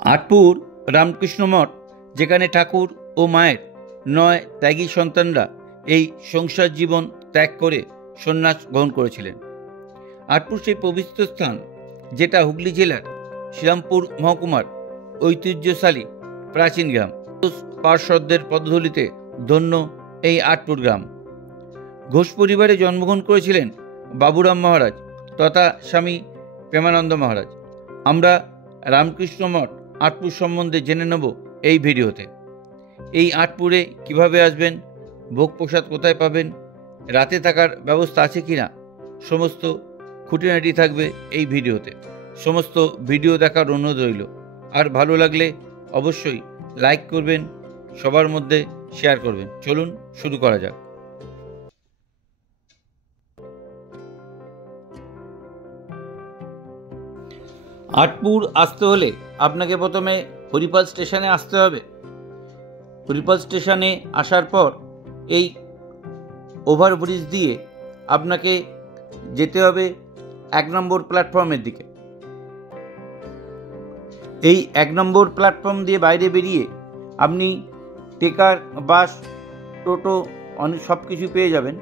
আটপুর রামকৃষ্ণ মঠ, যেখানে ঠাকুর ও মায়ের 9 ত্যাগী সন্তানরা এই সংসার জীবন ত্যাগ করে সন্ন্যাস গ্রহণ করেছিলেন। আটপুর সেই পবিত্র স্থান, যেটা হুগলি জেলার শ্রীরামপুর মহকুমার ঐতিহ্যশালী প্রাচীন গ্রাম। পার্শ্বদের পদধূলিতে ধন্য এই আটপুর গ্রাম। ঘোষ পরিবারে জন্মগ্রহণ করেছিলেন বাবুরাম মহারাজ তথা স্বামী প্রেমানন্দ মহারাজ। আমরা রামকৃষ্ণ মঠ আটপুর সম্বন্ধে জেনে নেব এই ভিডিওতে। এই আটপুরে কিভাবে আসবেন, ভোগ প্রসাদ কোথায় পাবেন, রাতে থাকার ব্যবস্থা আছে কিনা, সমস্ত খুঁটিনাটি থাকবে এই ভিডিওতে। সমস্ত ভিডিও দেখার অনুরোধ রইল। আর ভালো লাগলে অবশ্যই লাইক করবেন, সবার মধ্যে শেয়ার করবেন। চলুন শুরু করা যাক। আটপুর আসতে হলে আপনাকে প্রথমে হরিপাল স্টেশনে আসতে হবে। হরিপাল স্টেশনে আসার পর এই ওভারব্রিজ দিয়ে আপনাকে যেতে হবে 1 নম্বর প্ল্যাটফর্মের দিকে। এই 1 নম্বর প্ল্যাটফর্ম দিয়ে বাইরে বেরিয়ে আপনি টেকার, বাস, টোটো অনেক সব কিছু পেয়ে যাবেন।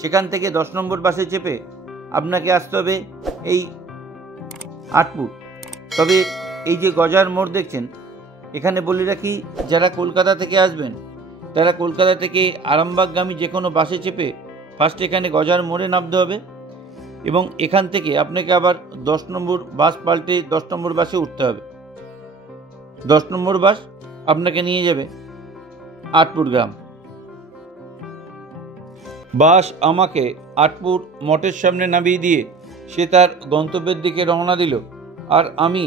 সেখান থেকে 10 নম্বর বাসে চেপে আপনাকে আসতে হবে এই আটপুর। তবে এই যে গজার মোড় দেখছেন, এখানে বলে রাখি, যারা কলকাতা থেকে আসবেন তারা কলকাতা থেকে আরামবাগগামী যে কোনো বাসে চেপে ফার্স্ট এখানে গজার মোড়ে নামতে হবে এবং এখান থেকে আপনাকে আবার 10 নম্বর বাস পাল্টে 10 নম্বর বাসে উঠতে হবে। 10 নম্বর বাস আপনাকে নিয়ে যাবে আটপুর গ্রাম। বাস আমাকে আটপুর মঠের সামনে নামিয়ে দিয়ে সে তার গন্তব্যের দিকে রওনা দিল। আর আমি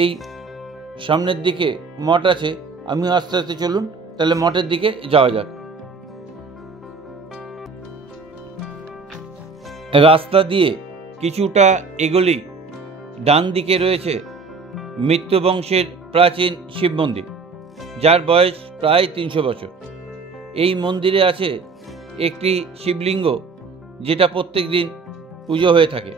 এই সামনের দিকে মঠ আছে, আমি আস্তে আস্তে চলুন তাহলে মঠের দিকে যাওয়া যাক। রাস্তা দিয়ে কিছুটা এগোলেই ডান দিকে রয়েছে মিত্র বংশের প্রাচীন শিব মন্দির, যার বয়স প্রায় 300 বছর। এই মন্দিরে আছে একটি শিবলিঙ্গ, যেটা প্রত্যেক দিন পুজো হয়ে থাকে।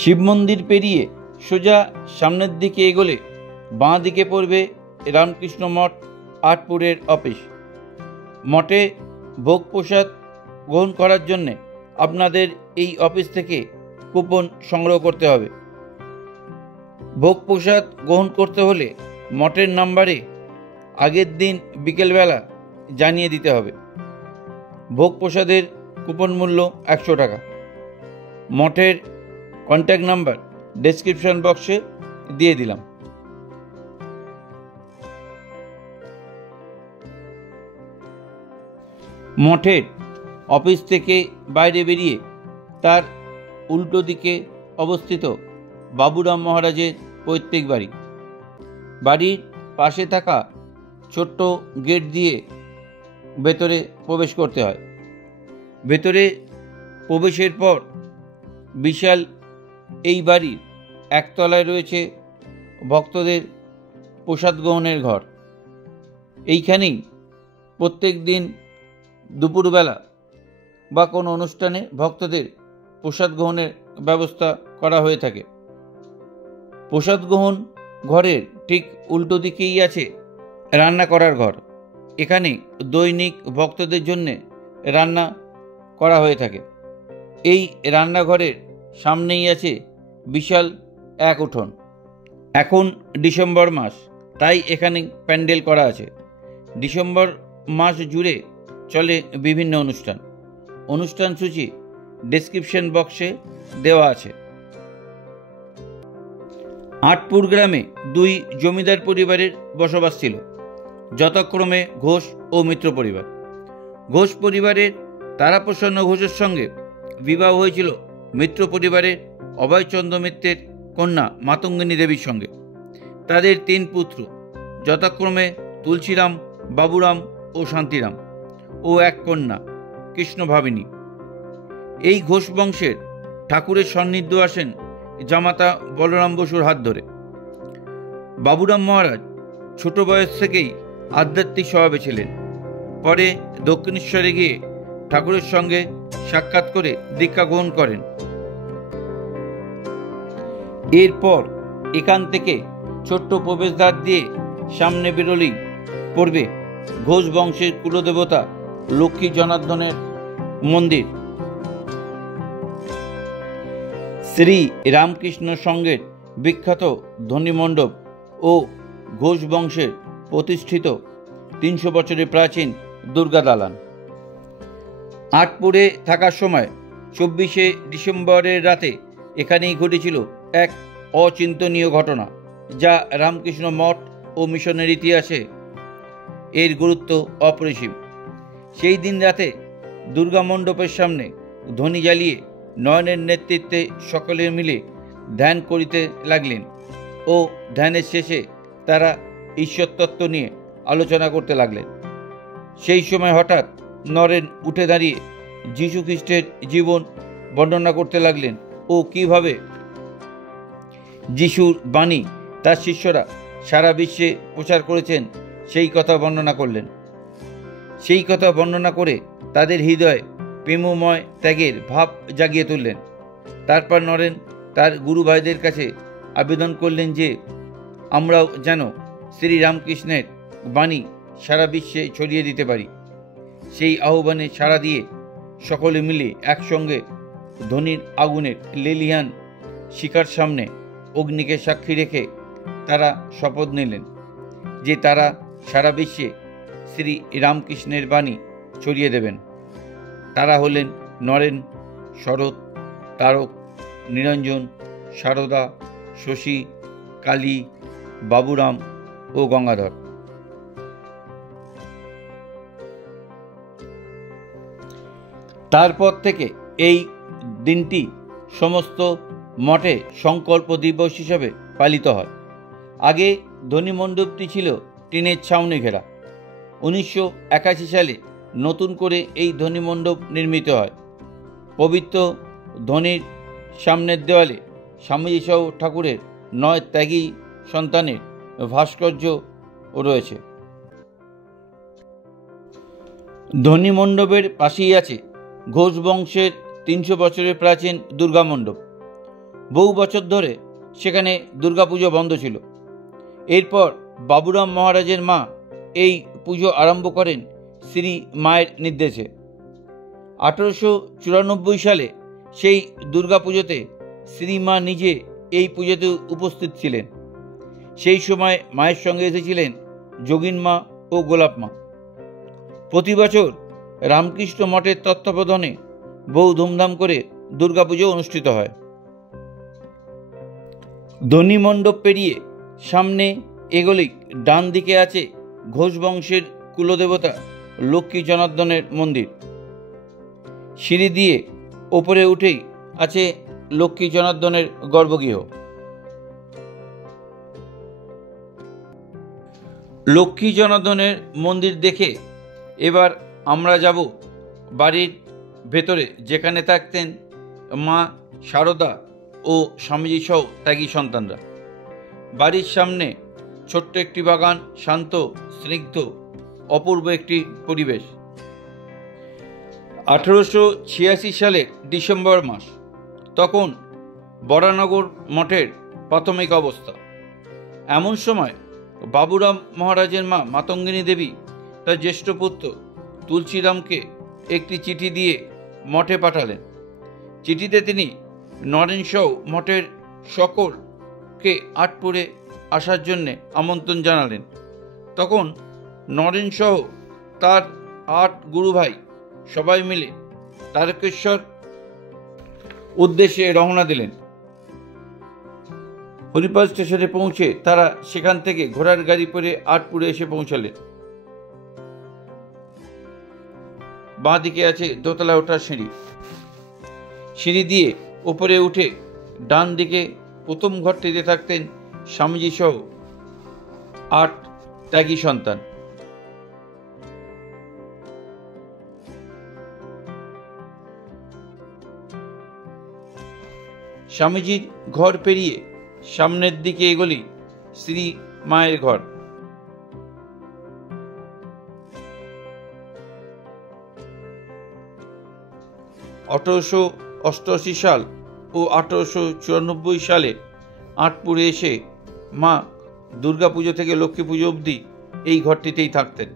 শিব মন্দির পেরিয়ে সোজা সামনের দিকে এগোলে বাঁ দিকে পড়বে রামকৃষ্ণ মঠ আটপুরের অফিস। মঠে ভোগ প্রসাদ গ্রহণ করার জন্যে আপনাদের এই অফিস থেকে কুপন সংগ্রহ করতে হবে। ভোগ প্রসাদ গ্রহণ করতে হলে মঠের নাম্বারে আগের দিন বিকেলবেলা জানিয়ে দিতে হবে। ভোগ প্রসাদের কুপন মূল্য 100 টাকা। মঠের কন্ট্যাক্ট নাম্বার ডেসক্রিপশন বক্সে দিয়ে দিলাম। মঠের অফিস থেকে বাইরে বেরিয়ে তার উল্টো দিকে অবস্থিত বাবুরাম মহারাজের পৈতৃক বাড়ি। বাড়ির পাশে থাকা ছোট্ট গেট দিয়ে ভেতরে প্রবেশ করতে হয়। ভেতরে প্রবেশের পর বিশাল এই বাড়ির একতলায় রয়েছে ভক্তদের প্রসাদ গ্রহণের ঘর। এইখানেই প্রত্যেক দিন দুপুরবেলা বা কোনো অনুষ্ঠানে ভক্তদের প্রসাদ গ্রহণের ব্যবস্থা করা হয়ে থাকে। প্রসাদ গ্রহণ ঘরের ঠিক উল্টো দিকেই আছে রান্না করার ঘর। এখানে দৈনিক ভক্তদের জন্যে রান্না করা হয়ে থাকে। এই রান্নাঘরের সামনেই আছে বিশাল এক উঠোন। এখন ডিসেম্বর মাস, তাই এখানে প্যান্ডেল করা আছে। ডিসেম্বর মাস জুড়ে চলে বিভিন্ন অনুষ্ঠান সূচি ডেসক্রিপশন বক্সে দেওয়া আছে। আটপুর গ্রামে 2 জমিদার পরিবারের বসবাস ছিল, যথাক্রমে ঘোষ ও মিত্র পরিবার। ঘোষ পরিবারের তারাপ্রসন্ন ঘোষের সঙ্গে বিবাহ হয়েছিল মিত্র পরিবারের অভয়চন্দ্র মিত্রের কন্যা মাতঙ্গিনী দেবীর সঙ্গে। তাদের 3 পুত্র, যথাক্রমে তুলসীরাম, বাবুরাম ও শান্তিরাম, ও 1 কন্যা কৃষ্ণভাবিনী। এই ঘোষ বংশের ঠাকুরের সান্নিধ্য আসেন জামাতা বলরাম বসুর হাত ধরে। বাবুরাম মহারাজ ছোট বয়স থেকেই আধ্যাত্মিক স্বভাবে ছিলেন। পরে দক্ষিণেশ্বরে গিয়ে ঠাকুরের সঙ্গে সাক্ষাৎ করে দীক্ষা গ্রহণ করেন। এরপর এখান থেকে ছোট্ট প্রবেশদ্বার দিয়ে সামনে বেরোলেই পড়বে ঘোষ বংশের কুলদেবতা লক্ষ্মী জনার্দনের মন্দির। শ্রী রামকৃষ্ণ সংঘের বিখ্যাত ধ্বনিমণ্ডপ ও ঘোষ বংশের প্রতিষ্ঠিত 300 বছরের প্রাচীন দুর্গা দালান। আটপুরে থাকার সময় 24শে ডিসেম্বরের রাতে এখানেই ঘটেছিল এক অচিন্তনীয় ঘটনা, যা রামকৃষ্ণ মঠ ও মিশনের ইতিহাসে এর গুরুত্ব অপরিসীম। সেই দিন রাতে দুর্গা মণ্ডপের সামনে ধ্বনি জ্বালিয়ে নয়নের নেতৃত্বে সকলে মিলে ধ্যান করিতে লাগলেন ও ধ্যানের শেষে তারা ঈশ্বরতত্ত্ব নিয়ে আলোচনা করতে লাগলেন। সেই সময় হঠাৎ নরেন উঠে দাঁড়িয়ে যীশু খ্রিস্টের জীবন বর্ণনা করতে লাগলেন ও কিভাবে যিশুর বাণী তার শিষ্যরা সারা বিশ্বে প্রচার করেছেন সেই কথা বর্ণনা করলেন। সেই কথা বর্ণনা করে তাদের হৃদয়ে প্রেমময় ত্যাগের ভাব জাগিয়ে তুললেন। তারপর নরেন তার গুরু ভাইদের কাছে আবেদন করলেন যে আমরাও যেন শ্রী রামকৃষ্ণের বাণী সারা বিশ্বে ছড়িয়ে দিতে পারি। সেই আহ্বানে সাড়া দিয়ে সকলে মিলে একসঙ্গে ধ্বনির আগুনের লেলিহান শিখার সামনে অগ্নিকে সাক্ষী রেখে তারা শপথ নিলেন যে তারা সারা বিশ্বে শ্রী রামকৃষ্ণের বাণী ছড়িয়ে দেবেন। তারা হলেন নরেন, শরৎ, তারক, নিরঞ্জন, সারদা, শশী, কালী, বাবুরাম ও গঙ্গাধর। তারপর থেকে এই দিনটি সমস্ত মঠে সংকল্প দিবস হিসেবে পালিত হয়। আগে ধ্বনিমণ্ডপটি ছিল টিনের ছাউনি ঘেরা। 1981 সালে নতুন করে এই ধ্বনিমণ্ডপ নির্মিত হয়। পবিত্র ধ্বনির সামনের দেওয়ালে স্বামীজি সহ ঠাকুরের 9 ত্যাগী সন্তানের ভাস্কর্য রয়েছে। ধ্বনিমণ্ডপের পাশেই আছে ঘোষ বংশের 300 বছরের প্রাচীন দুর্গা মণ্ডপ। বহু বছর ধরে সেখানে দুর্গাপুজো বন্ধ ছিল। এরপর বাবুরাম মহারাজের মা এই পুজো আরম্ভ করেন শ্রী মায়ের নির্দেশে। 1894 সালে সেই দুর্গাপুজোতে শ্রীমা নিজে এই পুজোতে উপস্থিত ছিলেন। সেই সময় মায়ের সঙ্গে এসেছিলেন যোগিন মা ও গোলাপ মা। প্রতি বছর রামকৃষ্ণ মঠের তত্ত্বাবধানে বহু ধুমধাম করে দুর্গাপুজো অনুষ্ঠিত হয়। ধ্বনিমণ্ডপ পেরিয়ে সামনে এগোলেই ডান দিকে আছে ঘোষ বংশের কুলদেবতা লক্ষ্মী জনার্দনের মন্দির। সিঁড়ি দিয়ে ওপরে উঠেই আছে লক্ষ্মী জনার্দনের গর্ভগৃহ। লক্ষ্মী জনার্দনের মন্দির দেখে এবার আমরা যাব বাড়ির ভেতরে, যেখানে থাকতেন মা সারদা ও স্বামীজি সহ ত্যাগী সন্তানরা। বাড়ির সামনে ছোট্ট একটি বাগান, শান্ত, স্নিগ্ধ, অপূর্ব একটি পরিবেশ। 1886 সালের ডিসেম্বর মাস। তখন বরানগর মঠের প্রাথমিক অবস্থা। এমন সময় বাবুরাম মহারাজের মা মাতঙ্গিনী দেবী তার জ্যেষ্ঠ পুত্র তুলসীরামকে একটি চিঠি দিয়ে মঠে পাঠালেন। চিঠিতে তিনি নরেন সহ মঠের সকলকে আটপুরে আসার জন্যে আমন্ত্রণ জানালেন। তখন নরেন সহ তার 8 গুরু ভাই সবাই মিলে তারকেশ্বর উদ্দেশ্যে রওনা দিলেন। হরিপাল স্টেশনে পৌঁছে তারা সেখান থেকে ঘোড়ার গাড়ি করে আটপুরে এসে পৌঁছালেন। বাঁ দিকে আছে দোতলা ওঠার সিঁড়ি। সিঁড়ি দিয়ে উপরে উঠে ডান দিকে প্রথম ঘরটিতে থাকতেন স্বামীজি সহ 8 ত্যাগী সন্তান। স্বামীজির ঘর পেরিয়ে সামনের দিকে এগোলেই শ্রী মায়ের ঘর। 1888 সাল ও 1894 সালে আঁটপুরে এসে মা দুর্গাপুজো থেকে লক্ষ্মী পুজো অবধি এই ঘরটিতেই থাকতেন।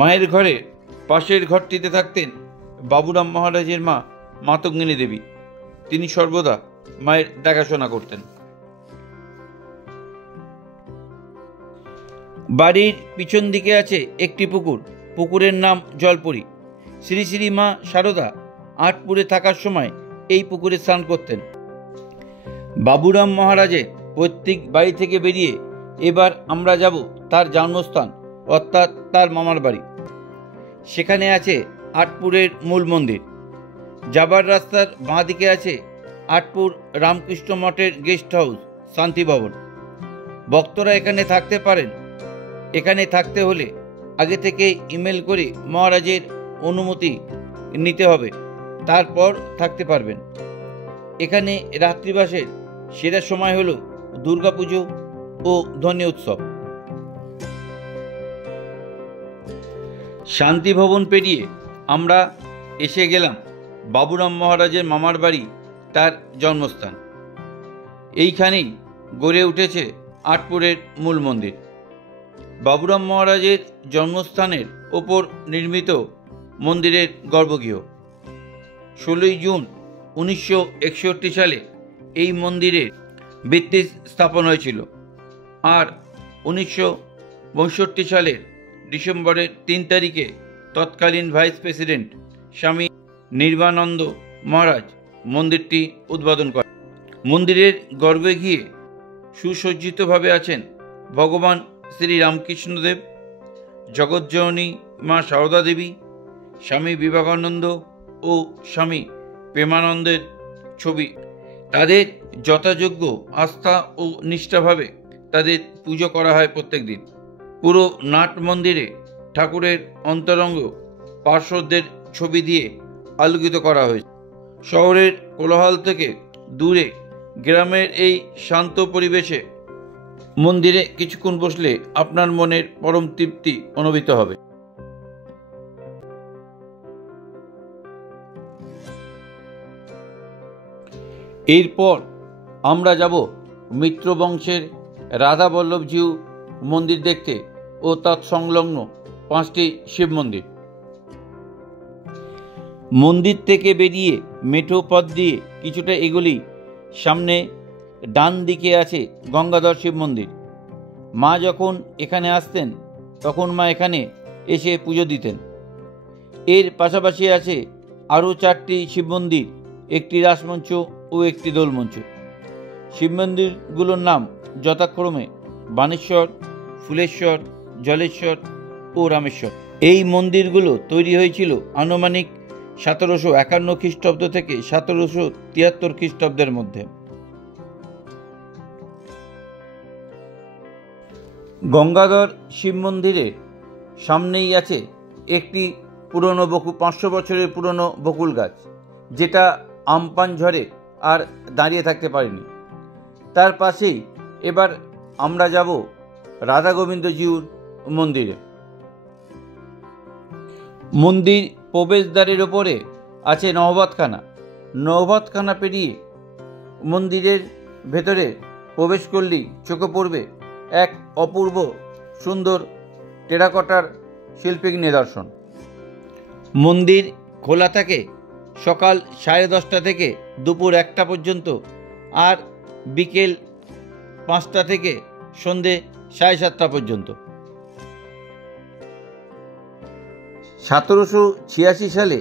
মায়ের ঘরে পাশের ঘরটিতে থাকতেন বাবুরাম মহারাজের মা মাতঙ্গিনী দেবী। তিনি সর্বদা মায়ের দেখাশোনা করতেন। বাড়ির পিছন দিকে আছে একটি পুকুর, পুকুরের নাম জলপরি। শ্রী শ্রী মা সারদা আঁটপুরে থাকার সময় এই পুকুরে স্নান করতেন। বাবুরাম মহারাজের পৈতৃক বাড়ি থেকে বেরিয়ে এবার আমরা যাব তার জন্মস্থান অর্থাৎ তার মামার বাড়ি। সেখানে আছে আঁটপুরের মূল মন্দির। যাবার রাস্তার বাঁ দিকে আছে আঁটপুর রামকৃষ্ণ মঠের গেস্ট হাউস শান্তি ভবন। ভক্তরা এখানে থাকতে পারেন। এখানে থাকতে হলে আগে থেকে ইমেল করে মহারাজের অনুমতি নিতে হবে, তারপর থাকতে পারবেন। এখানে রাত্রিবাসের সেরা সময় হলো দুর্গাপুজো ও ধনী উৎসব। শান্তি ভবন পেরিয়ে আমরা এসে গেলাম বাবুরাম মহারাজের মামার বাড়ি, তার জন্মস্থান। এইখানেই গড়ে উঠেছে আঁটপুরের মূল মন্দির। বাবুরাম মহারাজের জন্মস্থানের ওপর নির্মিত মন্দিরের গর্ভগৃহ। 16 জুন 1961 সালে এই মন্দিরের ভিত্তি স্থাপন হয়েছিল, আর 1962 সালের ডিসেম্বরের 3 তারিখে তৎকালীন ভাইস প্রেসিডেন্ট স্বামী নির্বাণানন্দ মহারাজ মন্দিরটি উদ্বোধন করেন। মন্দিরের গর্ভে গিয়ে সুসজ্জিতভাবে আছেন ভগবান শ্রী রামকৃষ্ণদেব, জগজ্জননী মা সারদা দেবী, স্বামী বিবেকানন্দ ও স্বামী প্রেমানন্দের ছবি। তাদের যথাযোগ্য আস্থা ও নিষ্ঠাভাবে তাদের পুজো করা হয় প্রত্যেক দিন। পুরো নাট মন্দিরে ঠাকুরের অন্তরঙ্গ পার্শ্বদের ছবি দিয়ে আলোকিত করা হয়েছে। শহরের কোলাহল থেকে দূরে গ্রামের এই শান্ত পরিবেশে মন্দিরে কিছুক্ষণ বসলে আপনার মনের পরম তৃপ্তি অনুভূত হবে। এরপর আমরা যাব মিত্র বংশের রাধা বল্লভজিউ মন্দির দেখতে ও তৎসংলগ্ন 5টি শিব মন্দির। মন্দির থেকে বেরিয়ে মেঠো পথ দিয়ে কিছুটা এগোলেই সামনে ডান দিকে আছে গঙ্গাধর শিব মন্দির। মা যখন এখানে আসতেন তখন মা এখানে এসে পুজো দিতেন। এর পাশাপাশি আছে আরও 4টি শিব মন্দির, একটি রাসমঞ্চ ও একটি দোলমঞ্চ। শিব মন্দিরগুলোর নাম যথাক্রমে বানেশ্বর, ফুলেশ্বর, জলেশ্বর ও রামেশ্বর। এই মন্দিরগুলো তৈরি হয়েছিল আনুমানিক 1751 খ্রিস্টাব্দ থেকে 1773 খ্রিস্টাব্দের মধ্যে। গঙ্গাধর শিব মন্দিরের সামনেই আছে একটি পুরনো 500 বছরের পুরনো বকুল গাছ, যেটা আমপান ঝড়ে আর দাঁড়িয়ে থাকতে পারেনি। তার পাশেই এবার আমরা যাব রাধা গোবিন্দজিউর মন্দিরে। মন্দির প্রবেশদ্বারের ওপরে আছে নহবতখানা। নহবতখানা পেরিয়ে মন্দিরের ভেতরে প্রবেশ করলেই চোখে পড়বে এক অপূর্ব সুন্দর টেরাকোটার শিল্পিক নিদর্শন। মন্দির খোলা থাকে সকাল 10:30 থেকে দুপুর 1টা পর্যন্ত, আর বিকেল 5টা থেকে সন্ধে 7:30 পর্যন্ত। 1786 সালে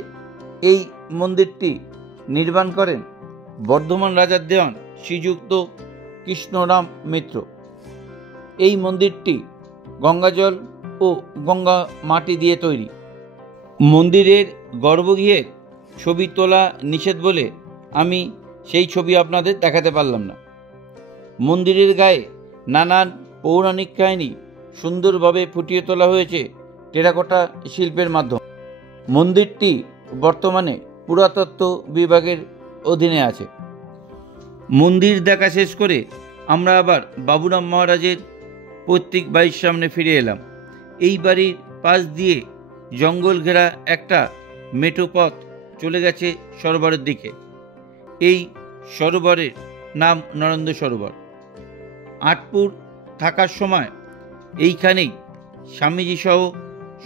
এই মন্দিরটি নির্মাণ করেন বর্ধমান রাজার দেওয়ান শ্রীযুক্ত কৃষ্ণরাম মিত্র। এই মন্দিরটি গঙ্গাজল ও গঙ্গা মাটি দিয়ে তৈরি। মন্দিরের গর্ভগৃহের ছবি তোলা নিষেধ বলে আমি সেই ছবি আপনাদের দেখাতে পারলাম না। মন্দিরের গায়ে নানান পৌরাণিক কাহিনী সুন্দরভাবে ফুটিয়ে তোলা হয়েছে টেরাকোটা শিল্পের মাধ্যমে। মন্দিরটি বর্তমানে পুরাতত্ত্ব বিভাগের অধীনে আছে। মন্দির দেখা শেষ করে আমরা আবার বাবুরাম মহারাজের পৈতৃক বাড়ির সামনে ফিরে এলাম। এই বাড়ির পাশ দিয়ে জঙ্গল ঘেরা একটা মেঠো পথ চলে গেছে সরোবরের দিকে। এই সরোবরের নাম নরেন্দ্র সরোবর। আঁটপুর থাকার সময় এইখানেই স্বামীজি সহ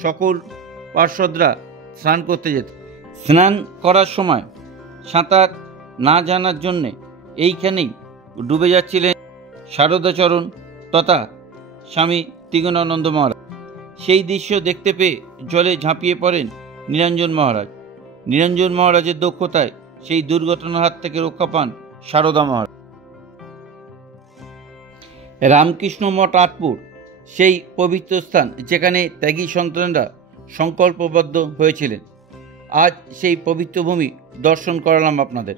সকল পার্ষদরা স্নান করতে যেত। স্নান করার সময় সাঁতার না জানার জন্যে এইখানেই ডুবে যাচ্ছিলেন শারদাচরণ তথা স্বামী ত্রিগুণানন্দ মহারাজ। সেই দৃশ্য দেখতে পেয়ে জলে ঝাঁপিয়ে পড়েন নিরঞ্জন মহারাজ। নিরঞ্জন মহারাজের দক্ষতায় সেই দুর্ঘটনার হাত থেকে রক্ষা পান সারদা মহারাজ। রামকৃষ্ণ মঠ আঁটপুর সেই পবিত্র স্থান যেখানে ত্যাগী সন্তানরা সংকল্পবদ্ধ হয়েছিলেন। আজ সেই পবিত্র ভূমি দর্শন করালাম আপনাদের।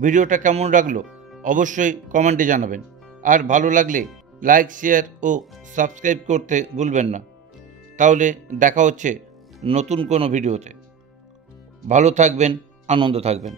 ভিডিওটা কেমন লাগলো অবশ্যই কমেন্টে জানাবেন, আর ভালো লাগলে লাইক, শেয়ার ও সাবস্ক্রাইব করতে ভুলবেন না। তাহলে দেখা হচ্ছে নতুন কোনো ভিডিওতে। ভালো থাকবেন, আনন্দ থাকবেন।